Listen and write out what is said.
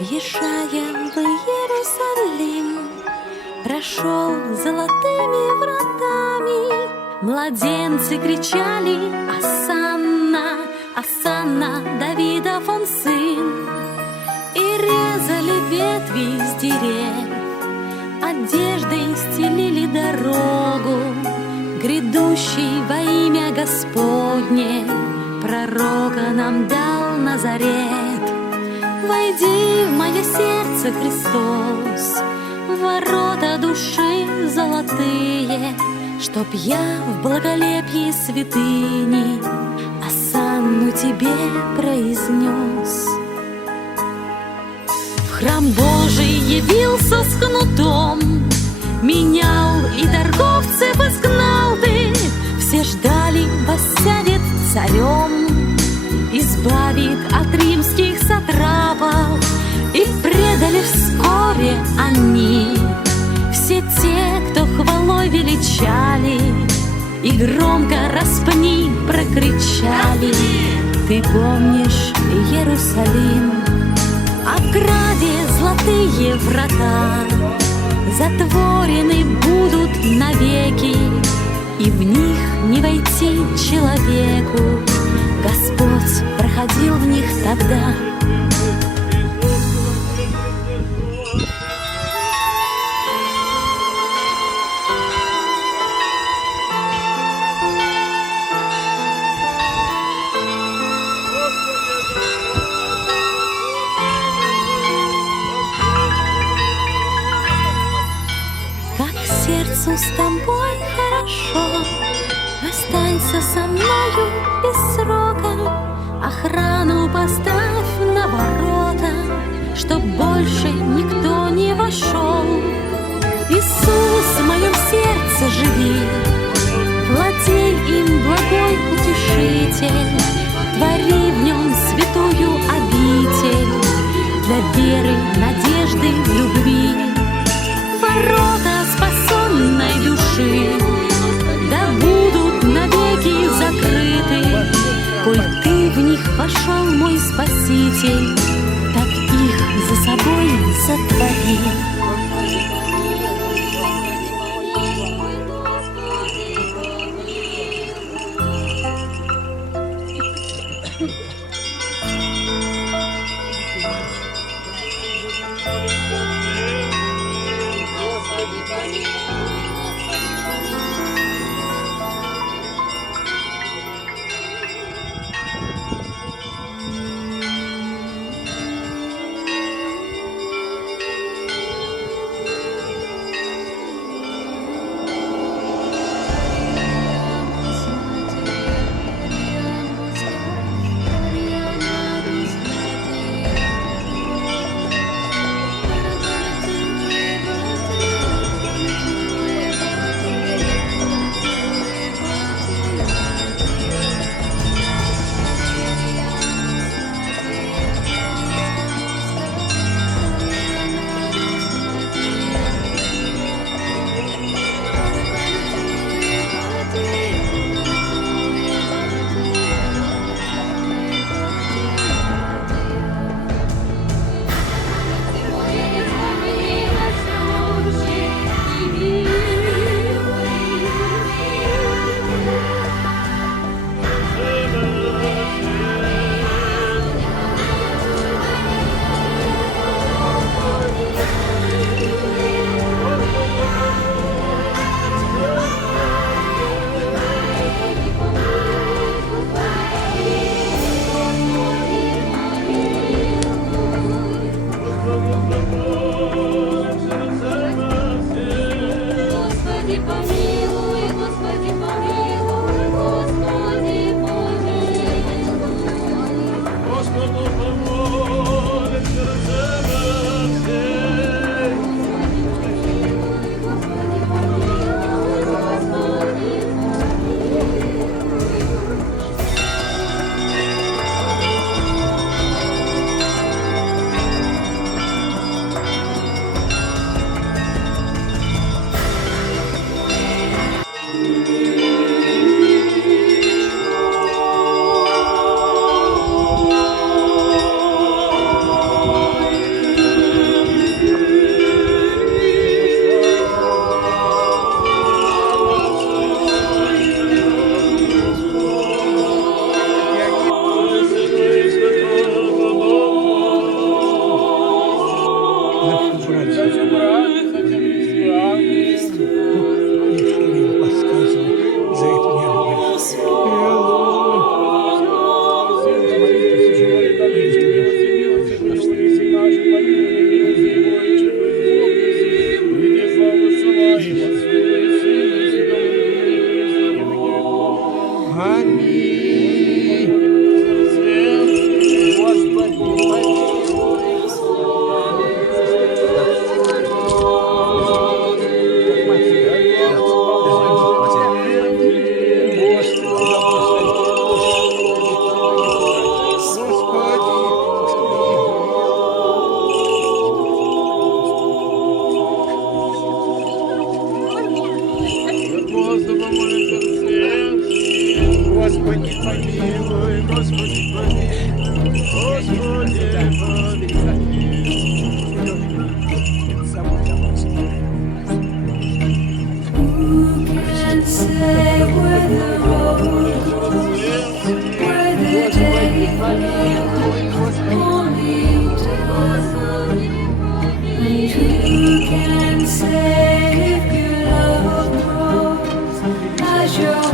Въезжая в Иерусалим, прошел золотыми вратами. Младенцы кричали: «Осанна, Осанна, Давидов он сын!» И резали ветви с дерев, одеждой стелили дорогу грядущий во имя Господне. Пророка нам дал Назарет. Войди в мое сердце, Христос, в ворота души золотые, чтоб я в благолепии святыни осанну тебе произнес. В храм Божий явился с кнутом, менял и торговцев изгнал ты. Все ждали, воссядет царем, избавит от римских сатрапов. И предали вскоре они, все те, кто хвалой величали, и громко распни прокричали: ты помнишь Иерусалим? А в граде золотые врата затворены будут навеки, и в них не войти человеку. Господь проходил в них тогда. Как сердцу с тобой хорошо, останься со мною без срока. Охрану поставь на ворота, чтоб больше никто не вошел. Иисус, в моем сердце живи, владей им, благой утешитель. Твори в нем святую обитель для веры, надежды, любви. Ворота спасенной души да будут навеки закрыты. Коль ты в них вошел, мой Спаситель, так их за собой затвори. помоги. Господи, Господи, помилуй, Господи, помилуй, Господи, Who can say where the road goes, where the day flows, only time. And who can say if your love grows as your